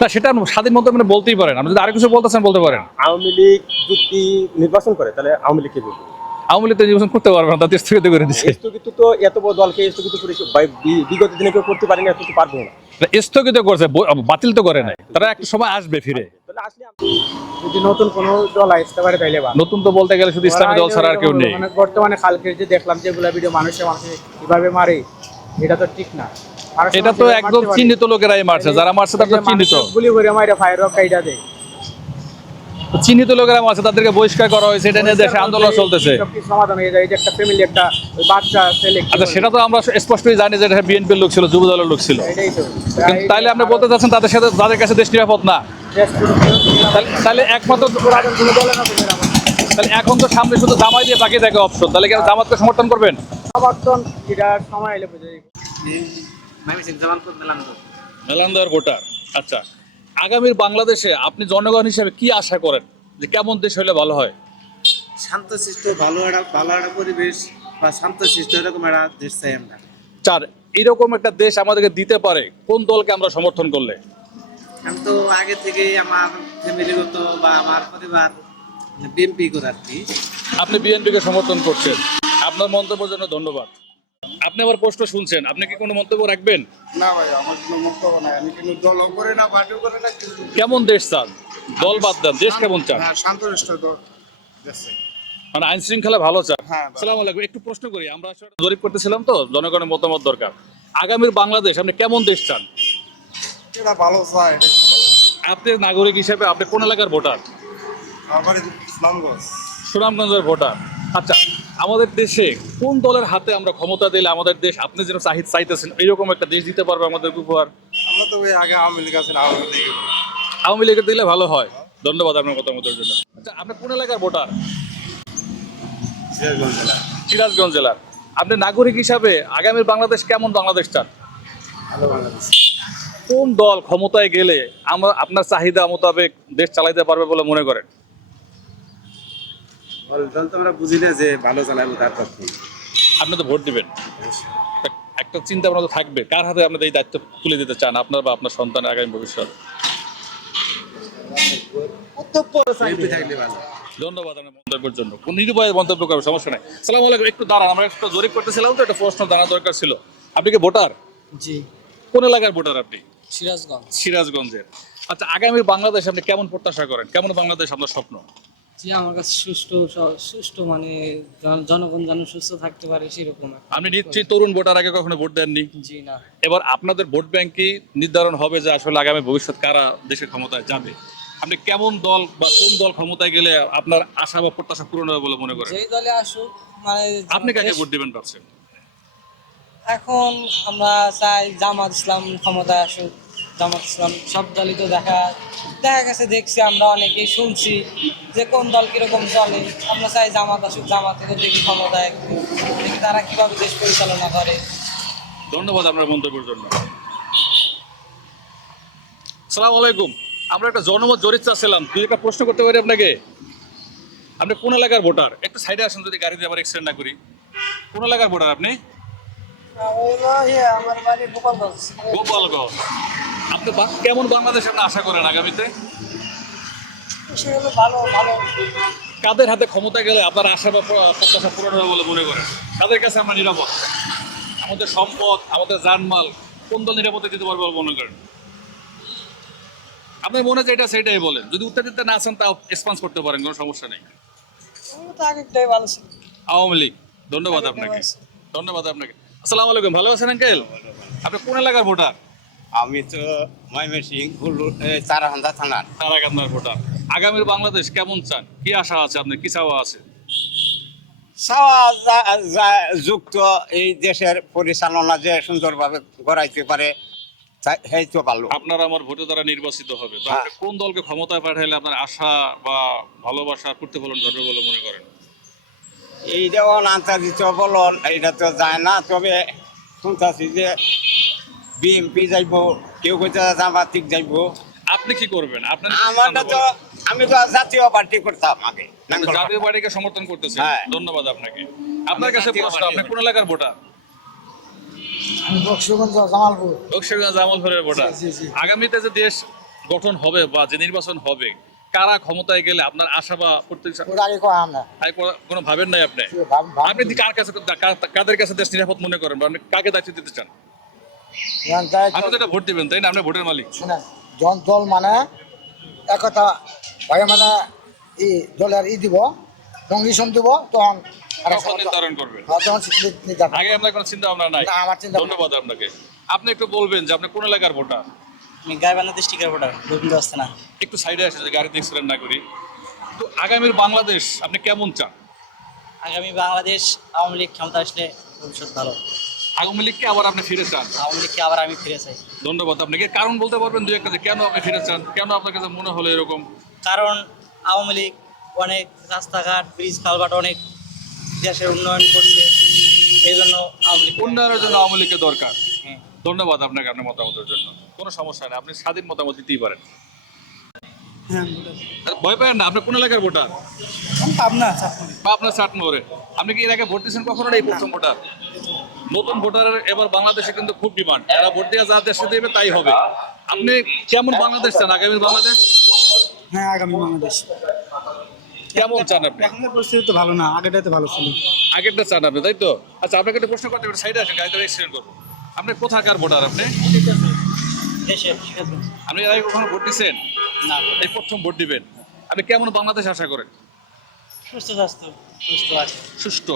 না সেটা স্বাধীন মতো মানে বলতেই পারেন। আপনি যদি আরও কিছু বলতেছেন বলতে পারেন। আওয়ামী লীগ যদি নির্বাচন করে তাহলে আওয়ামী লীগকে ভোট আওয়ামী লীগ নির্বাচন করতে পারবে না তাতে স্থগিত করে দিচ্ছে স্থগিত তো এত বড় দলকে স্থগিত করে বিগত দিনে কেউ করতে পারেনি এত পারব না। স্থগিত করছে বাতিল তো করে নাই। তারা একটা সময় আসবে ফিরে। তাহলে যদি নতুন কোনো দল আসতে পারে তাইলে নতুন তো বলতে গেলে শুধু ইসলামী দল ছাড়া আর কেউ নেই। মানে বর্তমানে কালকে যে দেখলাম যেগুলা ভিডিও মানুষে মানুষে কীভাবে মারে এটা তো ঠিক না। এটা তো একদম চিহ্নিত লোকেরাই মারছে যারা মারছে তারা তো চিহ্নিত। গুলি করে ফায়ার রক কাইটা দেয়। চিহ্নিত লোকেরা মারছে তাদেরকে বহিষ্কার করা হয়েছে এটা নিয়ে দেশে আন্দোলন চলতেছে। সমাধান হয়ে যায় একটা ফ্যামিলি একটা বাচ্চা ছেলে আচ্ছা সেটা তো আমরা স্পষ্টই জানি যে এটা বিএনপির লোক ছিল যুব দলের লোক ছিল। তাইলে আপনি বলতে চাচ্ছেন তাদের সাথে তাদের কাছে দেশ নিরাপদ না? তাহলে- একমাত্র। তাহলে এখন তো সামনে শুধু জামাই দিয়ে বাকি থাকে অপশন তাহলে কেন জামাতকে সমর্থন করবেন? সমর্থন এটা সময় এলে বুঝে যাবে। মেলান্দার ভোটার আচ্ছা আগামীর বাংলাদেশে আপনি জনগণ হিসেবে কি আশা করেন যে কেমন দেশ হলে ভালো হয়? শান্ত শান্তশিষ্ট ভালো একটা ভালো একটা পরিবেশ বা শান্ত শান্তশিষ্ট এরকম একটা দেশ চাই আমরা। চার এরকম একটা দেশ আমাদেরকে দিতে পারে কোন দলকে আমরা সমর্থন করলে? আমি তো আগে থেকেই আমার ফ্যামিলিগত বা আমার পরিবার বিএনপি করে আর কি। আপনি বিএনপিকে সমর্থন করছেন। আপনার মন্তব্যের জন্য ধন্যবাদ। আপনি আবার প্রশ্ন শুনছেন আপনি কি কোনো মন্তব্য রাখবেন? না ভাই আমার কোনো বক্তব্য নাই। আমি কিন্তু দলও করে না পার্টিও করে না কেমন দেশ চান? দল বাদ দেন দেশ কেমন চান? হ্যাঁ শান্তশিষ্ট দল দেশে। মানে আইন শৃঙ্খলা ভালো চান। হ্যাঁ। সালাম আলাইকুম একটু প্রশ্ন করি আমরা আসলে জরিপ করতেছিলাম তো জনগণের মতামত দরকার। আগামীর বাংলাদেশ আপনি কেমন দেশ চান? এটা ভালো চাই? আপনি নাগরিক হিসেবে আপনি কোন এলাকার ভোটার? আমার সুনামগঞ্জের ভোটার। আচ্ছা আমাদের দেশে কোন দলের হাতে আমরা ক্ষমতা দিলে আমাদের দেশ আপনি যেন চাহিদ চাইতেছেন এইরকম একটা দেশ দিতে পারবে আমাদের উপহার? আমরা তো ওই আগে আওয়ামী লীগ আছেন আওয়ামী লীগ আওয়ামী লীগের দিলে ভালো হয়। ধন্যবাদ আপনার কথা মতামতের জন্য। আচ্ছা আপনি কোন এলাকার ভোটার? সিরাজগঞ্জ জেলা। সিরাজগঞ্জ জেলার। আপনি নাগরিক হিসাবে আগামীর বাংলাদেশ কেমন বাংলাদেশ চান? ভালো বাংলাদেশ। কোন দল ক্ষমতায় গেলে আমরা আপনার চাহিদা মোতাবেক দেশ চালাইতে পারবে বলে মনে করেন? দল তো আমরা বুঝি না যে ভালো চালাবো তার পক্ষে আপনি তো ভোট দিবেন। একটা চিন্তা ভাবনা তো থাকবে কার হাতে আপনাদের এই দায়িত্ব তুলে দিতে চান আপনার বা আপনার সন্তানের আগামী ভবিষ্যৎ? বিএমপি থাকলে ভালো। ধন্যবাদ আপনার মন্তব্যের জন্য। কোন নিরুপায় মন্তব্য করবে সমস্যা নাই। সালাম আলাইকুম একটু দাঁড়ান আমরা একটু জরিপ করতেছিলাম তো একটা প্রশ্ন দরকার ছিল। আপনি কি ভোটার? জি। কোন এলাকার ভোটার আপনি? সিরাজগঞ্জ। সিরাজগঞ্জের। আচ্ছা আগামী বাংলাদেশ আপনি কেমন প্রত্যাশা করেন? কেমন বাংলাদেশ আপনার স্বপ্ন? জি আমার কাছে সুষ্ঠু সুষ্ঠু মানে জনগণ যেন সুস্থ থাকতে পারে সেরকম আপনি নিশ্চয়ই তরুণ ভোটার আগে কখনো ভোট দেননি? জি না। এবার আপনাদের ভোট ব্যাংকই নির্ধারণ হবে যে আসলে আগামী ভবিষ্যৎ কারা দেশের ক্ষমতায় যাবে? আপনি কেমন দল বা কোন দল ক্ষমতায় গেলে আপনার আশা বা প্রত্যাশা পূরণ হবে বলে মনে করেন? যেই দলে আসুক মানে আপনি কাকে ভোট দিবেন ভাবছেন? এখন আমরা চাই জামাত ইসলাম ক্ষমতায় আসুক। জামাত ইসলাম সব দলই তো দেখা দেখা গেছে দেখছি আমরা অনেকেই শুনছি যে কোন দল কীরকম চলে। আমরা চাই জামাত আসুক জামাতে দেখি ক্ষমতায় দেখি তারা কীভাবে দেশ পরিচালনা করে। ধন্যবাদ আপনার মন্তব্যের জন্য। সালাম আলাইকুম। আমরা একটা জনমত জরিপ চাচ্ছিলাম। তুই একটা প্রশ্ন করতে পারি আপনাকে? আপনি কোন এলাকার ভোটার? একটু সাইডে আসুন যদি গাড়ি দিয়ে আবার এক্সিডেন্ট না করি। কোন এলাকার ভোটার আপনি? আমার বাড়ি গোপালগঞ্জ। গোপালগঞ্জ। আপনি কেমন বাংলাদেশ আপনি আশা করেন আগামীতে? ভালো ভালো। কাদের হাতে ক্ষমতা গেলে আপনার আশা বা প্রত্যাশা পূরণ হবে বলে মনে করেন? কাদের কাছে আমরা নিরাপদ? আমাদের সম্পদ আমাদের জানমাল কোন দল নিরাপত্তা দিতে পারবে বলে মনে করেন? আপনার মনে যেটা সেটাই বলেন। যদি উত্তর দিতে না আসেন তাও রেসপন্স করতে পারেন কোনো সমস্যা নেই। ভালো আওয়ামী লীগ ধন্যবাদ আপনাকে। ধন্যবাদ আপনাকে। আসসালামু আলাইকুম ভালো আছেন আঙ্কেল? আপনি কোন এলাকার ভোটার? আমি তো ময়মনসিং চারাহান্দা থানার। কারাকান্দার ভোটার। আগামীর বাংলাদেশ কেমন চান? কি আশা আছে আপনার? কি চাওয়া আছে? চাওয়া যুক্ত এই দেশের পরিচালনা যে সুন্দরভাবে গড়াইতে পারে সেই তো ভালো আপনার আমার ভোটে দ্বারা নির্বাচিত হবে। হ্যাঁ। কোন দলকে ক্ষমতায় পাঠাইলে আপনার আশা বা ভালোবাসা প্রতিফলন ঘটবে বলে মনে করেন? এই যেমন আন্তর্জাতিক বলন এইটা তো যায় না। তবে শুনতেছি যে বিএমপি যাইব কেউ কইতে জামাতিক যাইব। আপনি কি করবেন? আপনার আমারটা তো আমি তো জাতীয় পার্টি করতাম আগে জাতীয় পার্টিকে সমর্থন করতেছেন। হ্যাঁ। ধন্যবাদ আপনাকে। আপনার কাছে প্রশ্ন আপনি কোন এলাকার ভোটার? আমি বক্সগঞ্জ জামালপুর। বক্সিগঞ্জ আমলপুরের ভোটার। আগামীতে যে দেশ গঠন হবে বা যে নির্বাচন হবে কারা ক্ষমতায় গেলে আপনার আশা বা প্রত্যাশা কোনো- ভাবেন নাই আপনি? আপনি কার কাছে কাদের কাছে দেশ নিরাপদ মনে করেন বা আপনি কাকে দায়িত্ব দিতে চান? আপনি তো এটা ভোট দিবেন তাই না? আপনি ভোটের মালিক। শুনেন জন দল মানে একতা ভয়ে মানে ই দলের ই দিব দিব তখন হ্যাঁ, তখন সিদ্ধান্ত নিতে হবে। আগে আপনার কোনো চিন্তা ভাবনা নাই। আমার চিন্তা ধন্যবাদ আপনাকে। আপনি একটু বলবেন যে আপনি কোন এলাকার ভোটার? আমি গাইবান্ধা ডিস্ট্রিক্টের ভোটার গোবিন্দ না একটু সাইডে আসে যে গাড়িতে এক্সিডেন্ট না করি। তো আগামীর বাংলাদেশ আপনি কেমন চান? আগামী বাংলাদেশ আওয়ামী লীগ ক্ষমতা আসলে ভবিষ্যৎ ভালো। আওয়ামী লীগকে আবার আপনি ফিরে চান? আওয়ামী লীগকে আবার আমি ফিরে চাই। ধন্যবাদ আপনাকে। কারণ বলতে পারবেন দুই একটা যে কেন আপনি ফিরে চান? কেন আপনার কাছে মনে হলো এরকম? কারণ আওয়ামী লীগ অনেক রাস্তাঘাট ব্রিজ কালভার্ট অনেক দেশের উন্নয়ন করছে। এই জন্য আওয়ামী লীগ উন্নয়নের জন্য আওয়ামী লীগের দরকার। হ্যাঁ। ধন্যবাদ আপনাকে আপনার মতামতের জন্য। কোনো সমস্যা নেই আপনি স্বাধীন মতামত দিতেই পারেন। ভয় পাবেন না আপনি কোন এলাকার ভোটার? পাবনা বা আপনার চাটমোহরে। আপনি কি এর আগে ভোট দিয়েছেন কখনো এই প্রথম ভোটার? নতুন ভোটারের এবার বাংলাদেশে কিন্তু খুব ডিমান্ড। এরা ভোট দিয়ে যা দেশে দেবে তাই হবে। আপনি কেমন বাংলাদেশ চান আগামী বাংলাদেশ? হ্যাঁ আগামী বাংলাদেশ। কেমন চান আপনি? এখনের পরিস্থিতি তো ভালো না আগেটাতে ভালো ছিল। আগেরটা চান আপনি তাই তো? আচ্ছা আপনাকে একটা প্রশ্ন করতে হবে সাইডে আসেন গাড়িতে এক্সিডেন্ট করব আপনি কোথাকার ভোটার আপনি? আপনি এর আগে কখনো ভোট দিচ্ছেন না। এই প্রথম ভোট দিবেন। আপনি কেমন বাংলাদেশ আশা করেন? সুস্থ স্বাস্থ্য সুস্থ আছে। সুষ্ঠু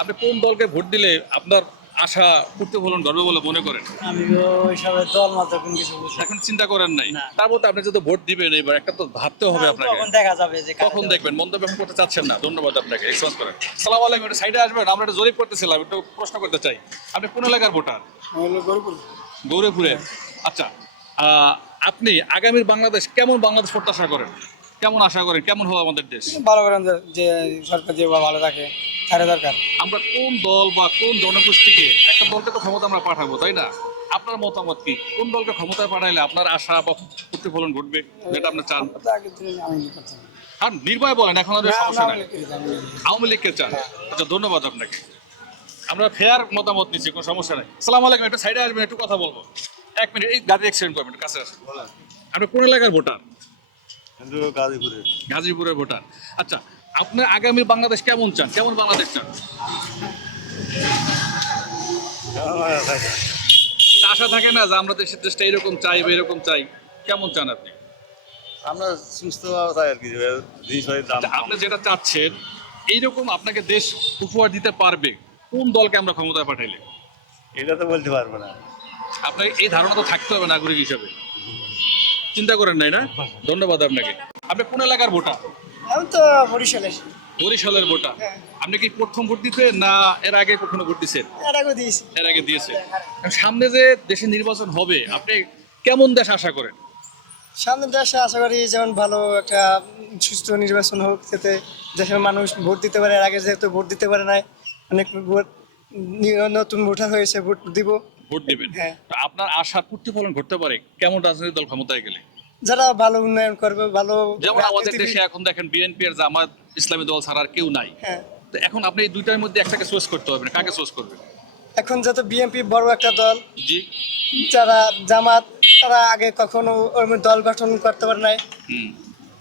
আপনি কোন দলকে ভোট দিলে আপনার আশা প্রতিফলন ঘটবে বলে মনে করেন? আমি ওইসবের দল মতো কোনো কিছু বুঝি এখন চিন্তা করেন নাই? না। তার মধ্যে আপনি যদি ভোট দিবেন এবার একটা তো ভাবতে হবে আপনাকে। তখন দেখা যাবে যে কখন দেখবেন মন্তব্য এখন করতে চাচ্ছেন না। ধন্যবাদ আপনাকে করেন। সালাম আলাইকুম একটু সাইডে আসবেন আমরা একটা জরিপ করতেছিলাম একটু প্রশ্ন করতে চাই। আপনি কোন এলাকার ভোটার? গৌরীপুরে। আচ্ছা আহ, আপনি আগামীর বাংলাদেশ কেমন বাংলাদেশ প্রত্যাশা করেন? কেমন আশা করেন? কেমন হবে আমাদের দেশ? ভালো করেন যে- সরকার যে ভালো থাকে। তারে দরকার। আমরা কোন দল বা কোন জনগোষ্ঠীকে একটা দলকে তো ক্ষমতা আমরা পাঠাবো তাই না? আপনার মতামত কি? কোন দলকে ক্ষমতায় পাঠাইলে আপনার আশা বা প্রতিফলন ঘটবে? যেটা আপনি চান। আর নির্ভয় বলেন এখন আর সমস্যা নাই। আওয়ামী লীগকে। চান। আচ্ছা ধন্যবাদ আপনাকে। আমরা ফেয়ার মতামত নিচ্ছি কোনো সমস্যা নাই। সালাম আলাইকুম একটু সাইডে আসবেন একটু কথা বলব। এক মিনিট এই গাড়ি অ্যাক্সিডেন্ট করবেন কাছে আসুন। আপনি কোন এলাকার ভোটার? গাজীপুরে গাজীপুরের ভোটার। আচ্ছা আপনার আগামী বাংলাদেশ কেমন চান? কেমন বাংলাদেশ চান? আশা থাকে না যে আমরা দেশের দেশটা এরকম চাই বা এরকম চাই। কেমন চান আপনি? আমরা সুস্থ চাই আর কি আপনি যেটা চাচ্ছেন এইরকম আপনাকে দেশ উপহার দিতে পারবে কোন দলকে আমরা ক্ষমতায় পাঠাইলে? এটা তো বলতে পারব না। আপনার এই ধারণা তো থাকতে হবে নাগরিক হিসাবে। চিন্তা করেন নাই না? ধন্যবাদ আপনাকে। আপনি কোন এলাকার ভোটার? আমি তো বরিশালের। বরিশালের ভোটার। আপনি কি প্রথম ভোট দিতে না এর আগে কখনো ভোট দিচ্ছেন এর আগে দিয়েছি। এর আগে দিয়েছে সামনে যে দেশে নির্বাচন হবে আপনি কেমন দেশ আশা করেন? সামনে দেশে আশা করি যেমন ভালো একটা সুস্থ নির্বাচন হোক যাতে দেশের মানুষ ভোট দিতে পারে। এর আগে যেহেতু ভোট দিতে পারে নাই অনেক ভোট নতুন ভোটার হয়েছে ভোট দিব। ভোট দিবেন। হ্যাঁ। আপনার আশার প্রতিফলন ঘটতে পারে কেমন রাজনৈতিক দল ক্ষমতায় গেলে? যারা ভালো উন্নয়ন করবে ভালো যেমন আমাদের দেশে এখন দেখেন বিএনপি আর জামাত ইসলামী দল ছাড়া আর কেউ নাই। হ্যাঁ। তো এখন আপনি এই দুইটার মধ্যে একটাকে চয়েস করতে হবে না কাকে চয়েস করবেন? এখন যত বিএনপি বড় একটা দল জি। যারা জামাত তারা আগে কখনো দল গঠন করতে পারে নাই।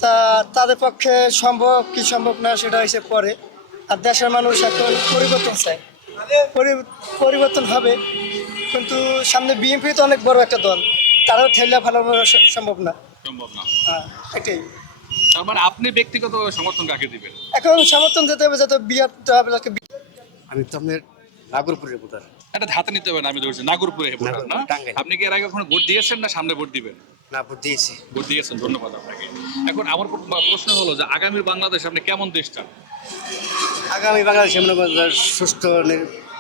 তা তাদের পক্ষে সম্ভব কি সম্ভব না সেটা হয়েছে পরে। আর দেশের মানুষ এখন পরিবর্তন চায়। পরিবর্তন হবে কিন্তু সামনে বিএনপি তো অনেক বড় একটা দল। তারাও ঠেলে ভালো সম্ভব না। সম্ভব না। হ্যাঁ এটাই। তার মানে আপনি ব্যক্তিগত সমর্থন কাকে দিবেন? এখন সমর্থন যেতে হবে যত বিয়ার হবে যাকে আমি তো আপনার নাগরপুরের ভোটার। এটা হাতে নিতে হবে না আমি ধরছি নাগরপুরে ভোটার না? আপনি কি এর আগে কখনো ভোট দিয়েছেন না সামনে ভোট দিবেন? না ভোট দিয়েছি। ভোট দিয়েছেন ধন্যবাদ আপনাকে। এখন আমার প্রশ্ন হলো যে আগামীর বাংলাদেশ আপনি কেমন দেশ চান? আগামী বাংলাদেশ মনে করেন সুস্থ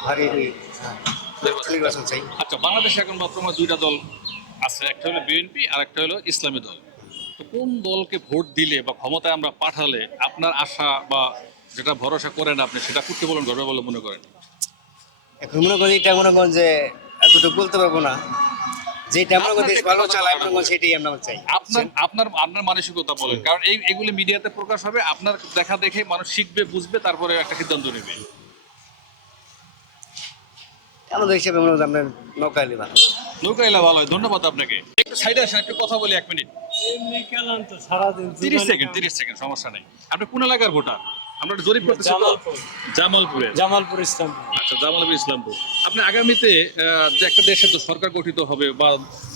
ভারী নির্বাচন চাই। আচ্ছা বাংলাদেশে এখন বর্তমানে দুইটা দল আছে একটা হলো বিএনপি আর একটা হলো ইসলামী দল। তো কোন দলকে ভোট দিলে বা ক্ষমতায় আমরা পাঠালে আপনার আশা বা যেটা ভরসা করেন আপনি সেটা করতে বলেন ঘটবে বলে মনে করেন? এখন মনে করেন এটা মনে করেন যে এতটুকু বলতে পারব না। যেটা মনে করেন দেশ ভালো চালায় মনে করেন সেটাই আমরা চাই। আপনার আপনার আপনার মানসিকতা বলেন কারণ এই এগুলো মিডিয়াতে প্রকাশ হবে আপনার দেখা দেখে মানুষ শিখবে বুঝবে তারপরে একটা সিদ্ধান্ত নেবে। আমাদের হিসেবে মনে করেন আপনার নৌকালি ভালো। নৌকা এলা ভালো হয় ধন্যবাদ আপনাকে। একটু সাইডে আসেন একটু কথা বলি এক মিনিট। তিরিশ সেকেন্ড তিরিশ সেকেন্ড সমস্যা নেই। আপনি কোন এলাকার ভোটার? আমরা জরিপ করতেছি জামালপুর। জামালপুরে? জামালপুর ইসলাম আচ্ছা জামালপুর ইসলামপুর। আপনি আগামীতে যে একটা দেশে তো সরকার গঠিত হবে বা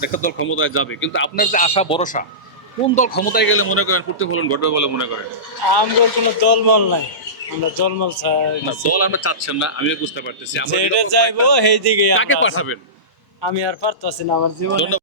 একটা দল ক্ষমতায় যাবে কিন্তু আপনার যে আশা ভরসা কোন দল ক্ষমতায় গেলে মনে করেন প্রতিফলন ঘটবে বলে মনে করেন? আমগর কোনো দলমল নাই। আমরা না দল আমরা চাচ্ছেন না আমি বুঝতে পারতেছি। আমরা নিরপেক্ষ সেই দিকে কাকে পাঠাবেন? আমি আর পারতাছি না আমার জীবনে।